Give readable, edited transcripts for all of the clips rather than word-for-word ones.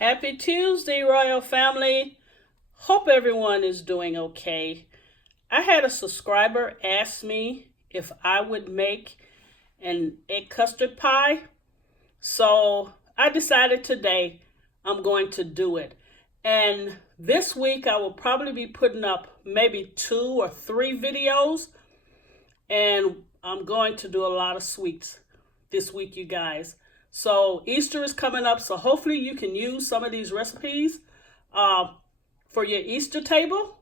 Happy Tuesday, Royal Family. Hope everyone is doing okay. I had a subscriber ask me if I would make an egg custard pie. So I decided today I'm going to do it. And this week I will probably be putting up maybe 2 or 3 videos. And I'm going to do a lot of sweets this week, you guys. So Easter is coming up, so hopefully you can use some of these recipes for your Easter table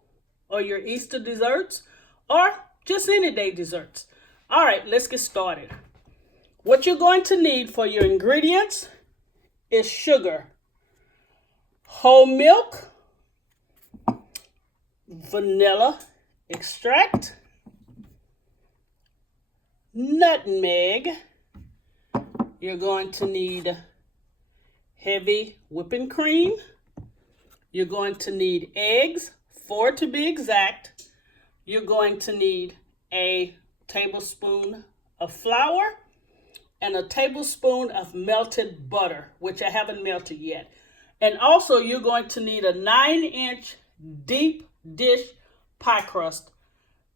or your Easter desserts or just any day desserts. All right, let's get started. What you're going to need for your ingredients is sugar, whole milk, vanilla extract, nutmeg. You're going to need heavy whipping cream. You're going to need eggs, 4 to be exact. You're going to need a tablespoon of flour and a tablespoon of melted butter, which I haven't melted yet. And also you're going to need a 9-inch deep dish pie crust.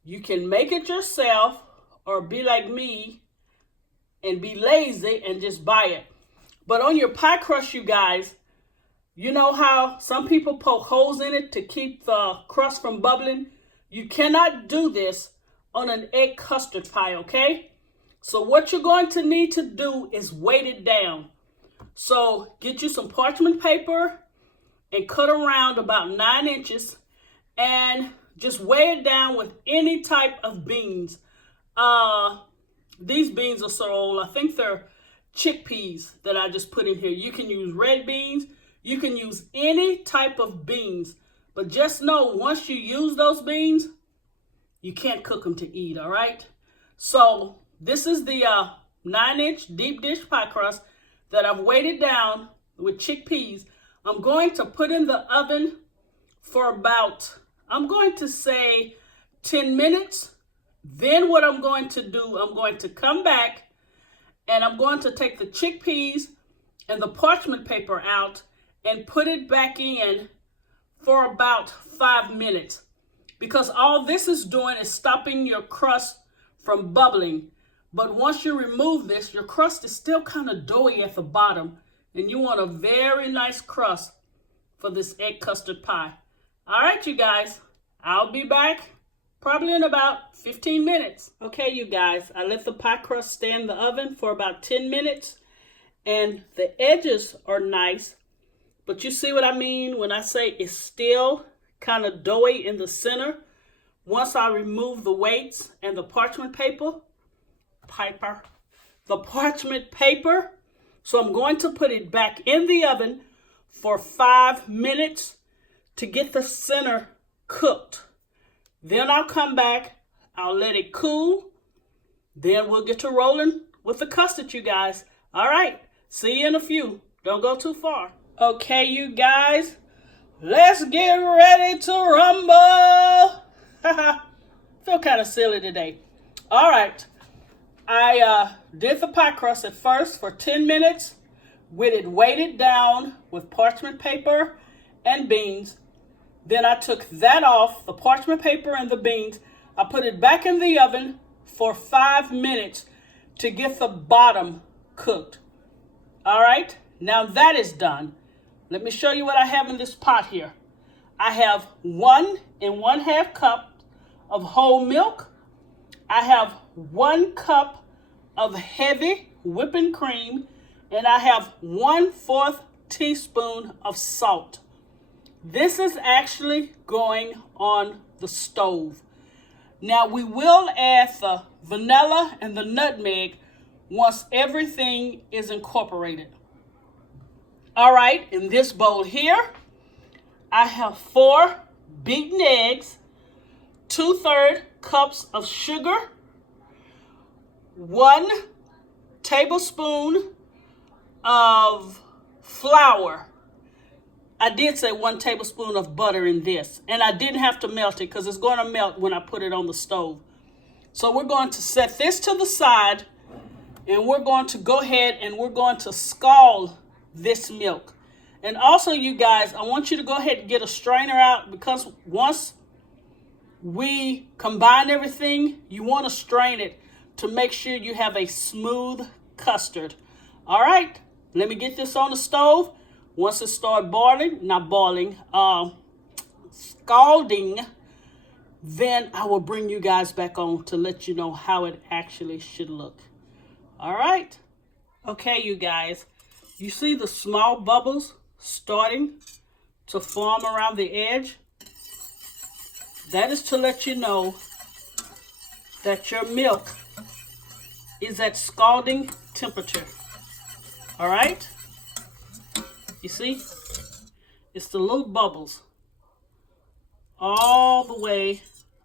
You can make it yourself or be like me and be lazy and just buy it. But on your pie crust, you guys, you know how some people poke holes in it to keep the crust from bubbling? You cannot do this on an egg custard pie, okay? So what you're going to need to do is weight it down. So get you some parchment paper and cut around about 9 inches and just weigh it down with any type of beans. These beans are so old. I think they're chickpeas that I just put in here. You can use red beans. You can use any type of beans. But just know, once you use those beans, you can't cook them to eat, all right? So this is the 9-inch deep dish pie crust that I've weighted down with chickpeas. I'm going to put in the oven for about, I'm going to say 10 minutes. Then what I'm going to do, I'm going to come back and I'm going to take the chickpeas and the parchment paper out and put it back in for about 5 minutes. Because all this is doing is stopping your crust from bubbling. But once you remove this, your crust is still kind of doughy at the bottom. And you want a very nice crust for this egg custard pie. All right, you guys, I'll be back probably in about 15 minutes. Okay, you guys, I let the pie crust stay in the oven for about 10 minutes. And the edges are nice. But you see what I mean when I say it's still kind of doughy in the center? Once I remove the weights and the parchment paper. So I'm going to put it back in the oven for 5 minutes to get the center cooked. Then I'll come back, I'll let it cool, then we'll get to rolling with the custard, you guys. All right, see you in a few. Don't go too far. Okay, you guys, let's get ready to rumble. Feel kind of silly today. All right, I did the pie crust at first for 10 minutes with it weighted down with parchment paper and beans. Then I took that off, the parchment paper and the beans. I put it back in the oven for 5 minutes to get the bottom cooked. All right, now that is done. Let me show you what I have in this pot here. I have 1 1/2 cup of whole milk. I have 1 cup of heavy whipping cream. And I have 1/4 teaspoon of salt. This is actually going on the stove. Now we will add the vanilla and the nutmeg once everything is incorporated. All right, in this bowl here, I have 4 beaten eggs, 2/3 cups of sugar, 1 tablespoon of flour. I did say 1 tablespoon of butter in this, and I didn't have to melt it because it's going to melt when I put it on the stove. So we're going to set this to the side, and we're going to go ahead and we're going to scald this milk. And also, you guys, I want you to go ahead and get a strainer out, because once we combine everything, you want to strain it to make sure you have a smooth custard. All right, let me get this on the stove. Once it starts boiling, not boiling, scalding, then I will bring you guys back on to let you know how it actually should look. All right. Okay, you guys, you see the small bubbles starting to form around the edge? That is to let you know that your milk is at scalding temperature. All right? You see? It's the little bubbles all the way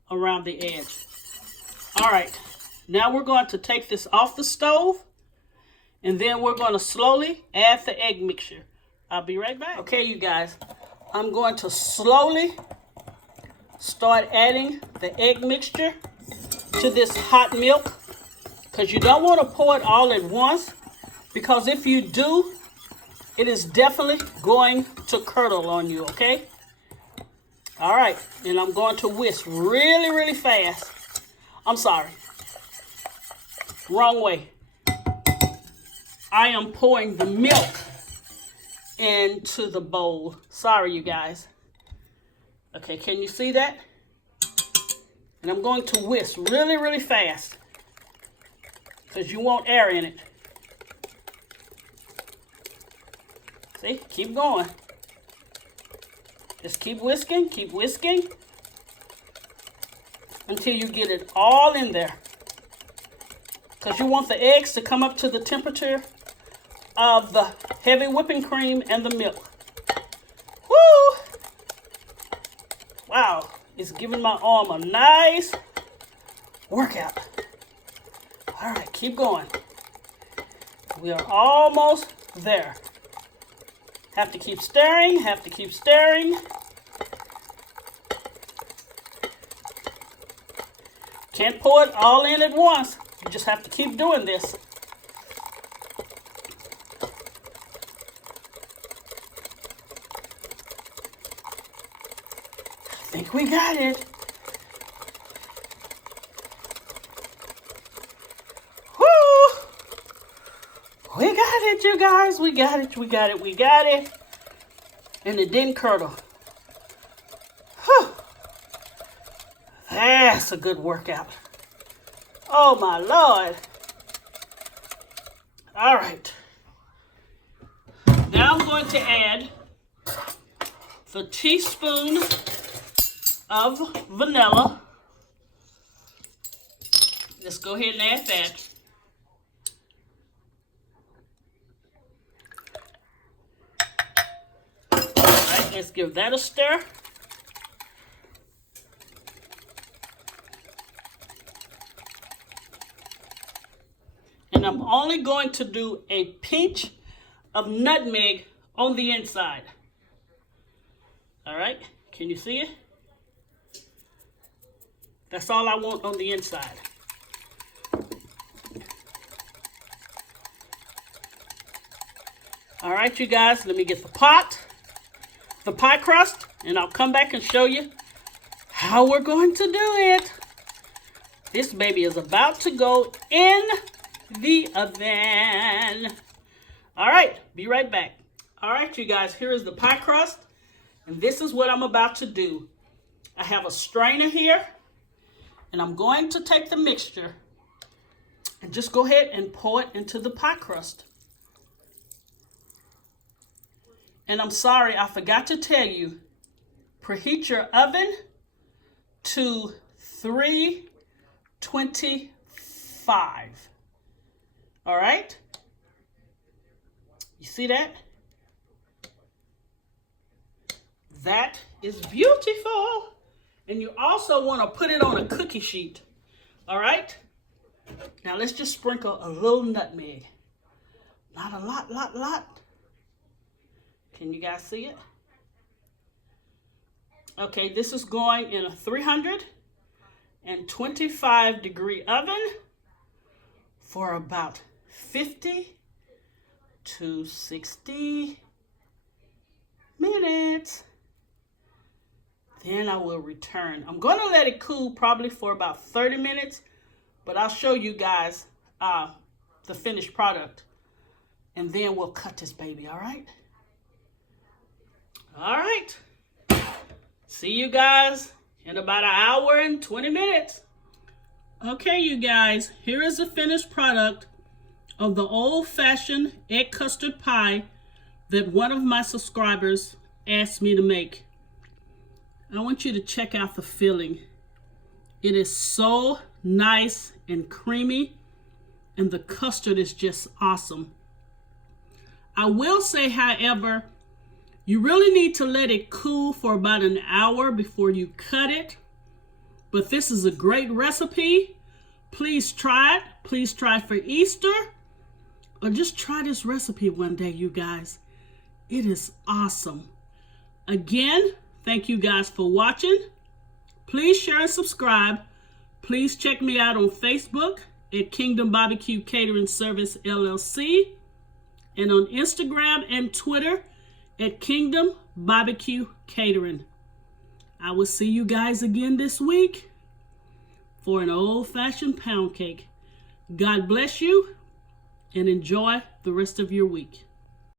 around the edge. All right. Now we're going to take this off the stove, and then we're going to slowly add the egg mixture. I'll be right back. Okay, you guys, I'm going to slowly start adding the egg mixture to this hot milk, because you don't want to pour it all at once, because if you do, it is definitely going to curdle on you, okay? All right, and I'm going to whisk really, really fast. I'm sorry. Wrong way. I am pouring the milk into the bowl. Sorry, you guys. Okay, can you see that? And I'm going to whisk really, really fast, because you want air in it. See, keep going. Just keep whisking until you get it all in there. Because you want the eggs to come up to the temperature of the heavy whipping cream and the milk. Woo! Wow, it's giving my arm a nice workout. All right, keep going. We are almost there. Have to keep stirring, Can't pour it all in at once. You just have to keep doing this. I think we got it. Woo! We got it, you guys. We got it. And it didn't curdle. Whew. That's a good workout. Oh, my Lord. All right. Now I'm going to add the teaspoon of vanilla. Let's go ahead and add that. All right, let's give that a stir. And I'm only going to do a pinch of nutmeg on the inside. All right, can you see it? That's all I want on the inside. All right, you guys, let me get the pot, the pie crust, and I'll come back and show you how we're going to do it. This baby is about to go in the oven. All right, be right back. All right, you guys, here is the pie crust, and this is what I'm about to do. I have a strainer here, and I'm going to take the mixture and just go ahead and pour it into the pie crust. And I'm sorry, I forgot to tell you, preheat your oven to 325. All right? You see that? That is beautiful. And you also want to put it on a cookie sheet. All right? Now let's just sprinkle a little nutmeg. Not a lot. Can you guys see it? Okay, this is going in a 325-degree oven for about 50 to 60 minutes. Then I will return. I'm going to let it cool probably for about 30 minutes, but I'll show you guys the finished product. And then we'll cut this baby, all right? All right. See you guys in about an hour and 20 minutes. Okay, you guys, here is the finished product of the old-fashioned egg custard pie that one of my subscribers asked me to make. I want you to check out the filling. It is so nice and creamy, and the custard is just awesome. I will say, however, you really need to let it cool for about an hour before you cut it. But this is a great recipe. Please try it. Please try it for Easter. Or just try this recipe one day, you guys. It is awesome. Again, thank you guys for watching. Please share and subscribe. Please check me out on Facebook at Kingdom Barbecue Catering Service LLC. And on Instagram and Twitter at Kingdom Barbecue Catering. I will see you guys again this week for an old-fashioned pound cake. God bless you and enjoy the rest of your week.